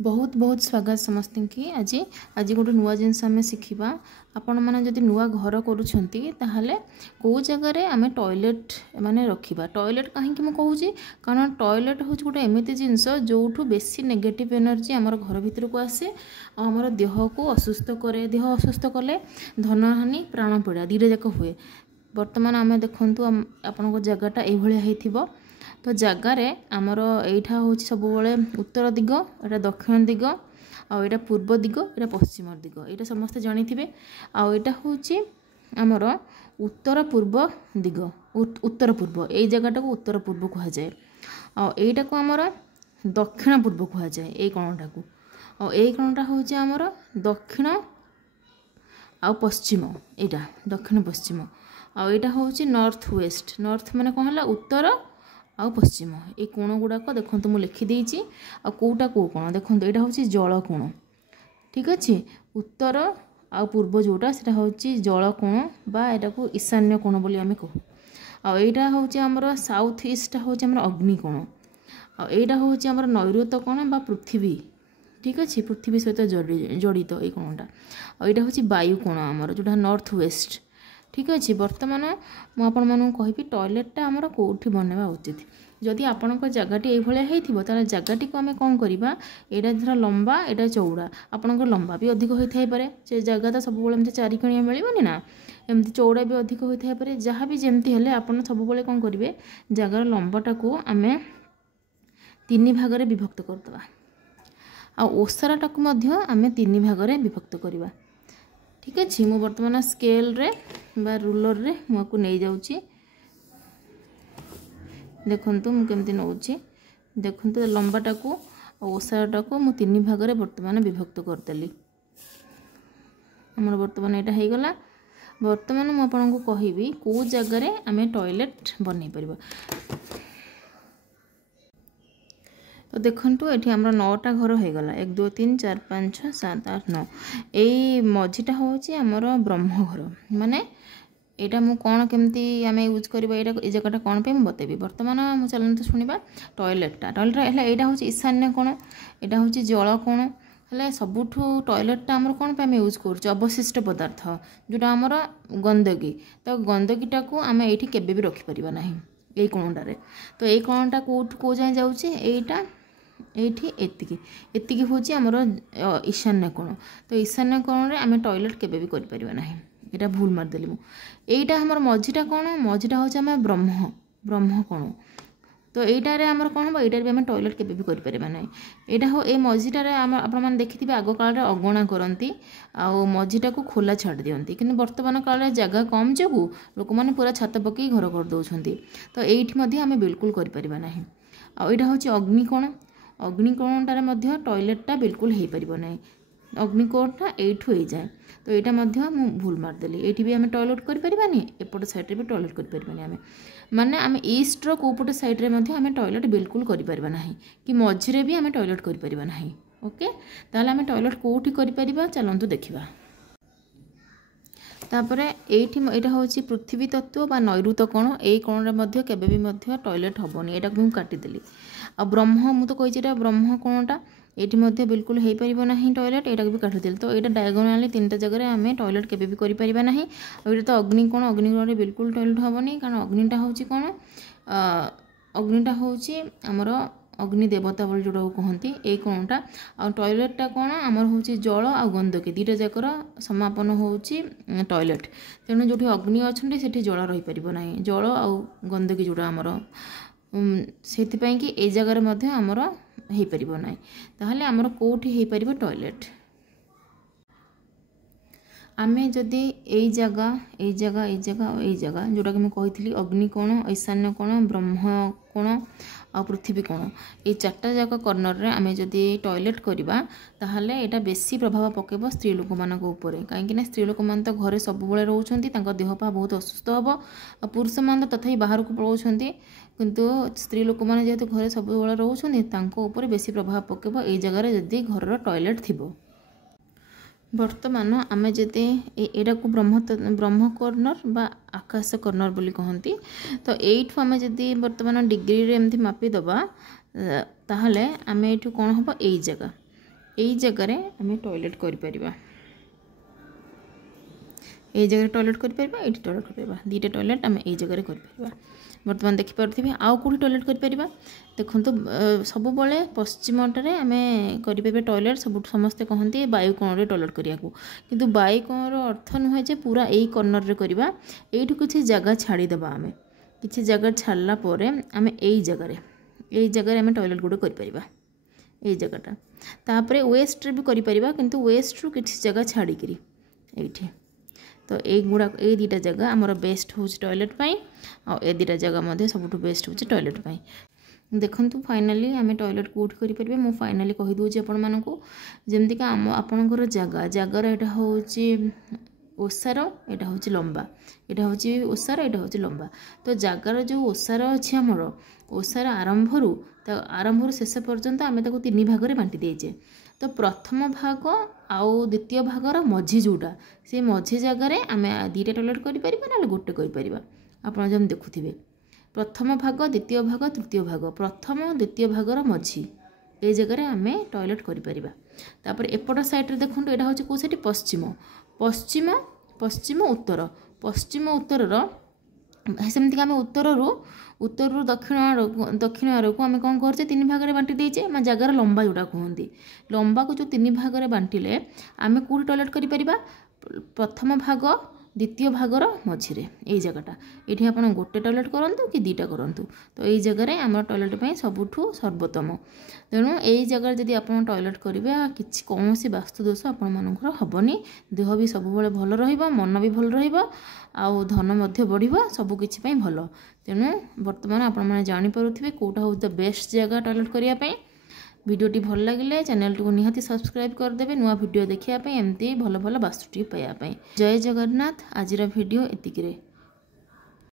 बहुत बहुत स्वागत समस्त की आज आज गोटे नुआ जिनस आम शिखा आपण मैंने जब नुआ घर करुँचे कौ जगार आम टॉयलेट माने रखा टॉयलेट कहीं मुझे कारण टॉयलेट हूँ गोटे एमती जिनस जो बेसी नेगेटिव एनर्जी आम घर भीतर को आसे आमर देह को असुस्थ करे देह असुस्थ कले धनहानि प्राण पीड़ा दुईटा जाक हुए। बर्तमान आम देखु आपण जगटा ये तो जगार आमर एठा हूँ सब उत्तर दिग एटा दक्षिण दिग आटा पूर्व दिग एटा पश्चिम दिग यहाँ समस्ते जानी थे आटा हूँ आमर उत्तर पूर्व दिग उत्तर पूर्व ये जगटा को उत्तर पूर्व कहुए आईटा को आमर दक्षिण पूर्व कहुए ये कोणटा को यही कोणटा हूँ आमर दक्षिण आ पश्चिम यहाँ दक्षिण पश्चिम आईटा हूँ नॉर्थ वेस्ट नॉर्थ माने कौन है उत्तर आ पश्चिम ये कोण गुड़ाक देखो मुझे लिखिदेची आउटा कौ कोण देखो यहाँ हूँ जल कोण ठीक अच्छे उत्तर आ पूर्व जोटा से हूँ जल कोण बा यहाँ को ईशान्य कोण बोली आम कहू आईटा हूँ आमर साउथ ईस्ट हूँ आम अग्निकोण आईटा हूँ आम नैऋत्य कोण बा पृथ्वी ठीक अच्छे पृथ्वी सहित जड़ित ये कोणटा आईटा हूँ वायु कोण आमर जोटा नॉर्थ वेस्ट ठीक अच्छे। बर्तमान मुझे कहि टॉयलेटा आमर कौटी बनवा उचित जदि आपण जगटी ये जगटी को आम कौन करवा यहाँ धर लंबा यहाँ चौड़ा आपंकर लंबा भी अधिक होता है से जगह तो सब चारिकणिया मिलबनी ना एमती चौड़ा भी अधिक होता है जहाँ भी जमती है आप सब कौन करेंगे जगार लंबाटा को आम 3 भाग में विभक्त करदे आ ओसाराटा को आम 3 भाग में विभक्त करवा ठीक अच्छे। मु बर्तमान स्केल रे बा रूलर रे मुझे नहीं जाऊँगी देखु मुझे नौची देखु लंबाटा को ओसाराटा को मु 3 भाग में बर्तमान विभक्त करदेली आमर बर्तमान यहाँ हो गला। बर्तमान मुझे कहबी कौ जगार आम टॉयलेट बन पार तो देखु ये आम 9टा घर हो गला 1 2 3 4 5 6 7 8 9 यही मझीटा हूँ आमर ब्रह्मघर माने यहाँ मुझे कौन केमती आम यूज करवा ये जगटा कौन पे बतेबी। बर्तमान मुझे चलते शुणा टॉयलेटा यहाँ हूँ ईशान्य कोण यहाँ हूँ जल कोण है सबुठ टॉयलेटा आमर कौन पे आम यूज कर अवशिष्ट पदार्थ जोटा आमर गंदगी तो गंदगीटा को आम ये केवे भी रखिपर ना यही कोणटारे तो यही कोणटा कौ जाए जाऊँगा एतिकी हूँ आमर ईशान्य कोण तो ईशान्य कोण आम टॉयलेट केवे भी करें ना यहाँ भूल मारदेली मुझा आमर मझीटा कौन मझीटा हूँ आम ब्रह्म कोण तो यहीटार आमर कौन हम यहाँ भी आम टॉयलेट केवे भी करें ना यहाँ हो ये मझीटार आपने देखिए आग काल अगणा करती आउ मझीटा को खोला छाड़ दिखती कि बर्तमान काल जगह कम जो लोक मैंने पूरा छात पकई घर कर दौरान तो ये आम बिल्कुल करें ना आईटा हूँ अग्निकोण अग्निकोणटार टॉयलेटा बिल्कुल हो पार ना अग्निकोणटा यू हो जाए तो यहाँ भूल मारदेली ये भी आम टॉयलेट करें एपट साइड भी टॉयलेट करें आम माने आम ईस्टर कौपटे सैड्रे आम टॉयलेट बिल्कुल करें ना कि मझीरे भी आम टॉयलेट करें ना ओके ताहले आम टॉयलेट कौटी करें चलतु देखा तापर ये हूँ पृथ्वी तत्व बा नैऋत्य कोण यही कोण केवे भी टॉयलेट हेनी यहाँ को काटिदेली आ ब्रह्म मुझे कही ब्रह्म कोणटा ये बिल्कुल हो पार ना टॉयलेट यहाँ भी काटिदेली तो यहाँ डायगोनाली 3टा जगह आम टॉयलेट केवे भी करें ना ये तो अग्निकोण बिल्कुल टॉयलेट हेनी कारण अग्निटा हूँ कौन अग्निटा हूँ आमर अग्नि देवता बोली जोटा कहती ये कोणटा आ टॉयलेटा कौन आमर हूँ जल आ गंदगी 2टा जाकर समापन हो टॉयलेट तेणु जो अग्नि अच्छा से जल रही पार ना जल आ गंदगी जोटा आमर से कि ये जगार आमर हो पार ना ताहले आमर कौटी हो पार टॉयलेट आम जदि यही जगह यही जगह यही जगह यही जगह जोटा कि मुझे कही अग्निकोण ईशान्य कोण ब्रह्म कोण आ पृथ्वी कोण ये 4टा जाक कर्नर रे आम जदि टॉयलेट करवा ताहले यहाँ बेसी प्रभाव पकेब स्त्री लोक मान कहीं स्त्री लोक मान तो घरे सब रोचंती देहपा बहुत असुस्थ हम पुरुष मान तो तथापि बाहर को पलाउंट किंतु स्त्री लोक मैंने जेहेतु घरे सब रोचंती बेसी प्रभाव पकेब ये जगह जदि घर टॉयलेट थी। बर्तमान आम जदि यहाँ को ब्रह्म कर्नर बा आकाश कर्नर बोली कहती तो यू आम जदि बर्तमान डिग्री रे एमती मापिदेबा ताहले आम ये कौन हम यही जगह यही जगह आम टॉयलेट करिपरिबा ये जगह टॉयलेट करिपरिबा एठी टॉयलेट करिपरिबा दीटा टॉयलेट आम यही जगह करिपरिबा बर्तमान देखिपे आउ कौटी टॉयलेट करिपरिबा देखो सब बेले पश्चिमटे आम करें टॉयलेट सब समस्ते कहते वायु कोण टॉयलेट करने को किंतु वायु कोण अर्थ नुहे जे पूरा यही कॉर्नर रे करवा यू किसी जगह छाड़ीदे आम किसी जगह छाड़ला आम यही जगह आम टॉयलेट गुड़ करें यही जगहटा तापर वेस्ट भी करें किंतु वेस्ट रु किसी जगह छाड़िकी ये तो गुड़ाक ये दुटा जगह आमर बेस्ट हूँ टॉयलेट पाई आ दुटा जगह सब बेस्ट हूँ टॉयलेट पाई देखु फाइनाली आम टॉयलेट कौट करें मुझे फाइनाली कहीदे आपण मानक जमतीक आम आपणकर जगह जगार यहाँ हूँ ओसार यहाँ हूँ लंबा यहाँ हूँ ओसार यहाँ हूँ लंबा तो जगार जो ओसार अच्छी आमर ओसार आरंभ शेष पर्यंत आम तीन भाग में बांटी देचे तो प्रथम भाग आउ द्वितीय भागर मझी जोटा से मझी जगार आम दुटा टॉयलेट करें ना गोटे करें आप जब देखुवे प्रथम भाग द्वितीय भाग तृतीय भाग प्रथम द्वितीय भागर मझी ये जगह आम टॉयलेट करें एपट साइड देखो यहाँ हूँ कौ साइड पश्चिम पश्चिम पश्चिम उत्तर पश्चिम उत्तर सेमती आम उत्तर रु दक्षिण आड़ को आम कौन करचे तीन भाग में बांटी देचे जगार लंबा जोटा कहते लंबा को जो तीन भाग में बांटिले आम कौट टॉयलेट करें प्रथम भाग द्वितीय भागर मझिरे यही जगहटा ये आप गोटे टॉयलेट करूँ कि दुटा करूँ तो यही जगह आम टॉयलेट पर सबुठू सर्वोत्तम तेणु यही जगह जब आप टॉयलेट करेंगे कि कौन वास्तु दोष आपंकर हेनी देह भी सब भल रन भी भल रु धन बढ़ सबकि भल तेणु बर्तमान आपने जापे कौटा हूँ द बेस्ट जगह टॉयलेट करने वीडियोटी भल लगे चैनल को निहाती सब्सक्राइब करदे नुआ वीडियो देखापी एमती भल भल वास्तुटी पाइबापी जय जगन्नाथ आजिर वीडियो एतिकिरे।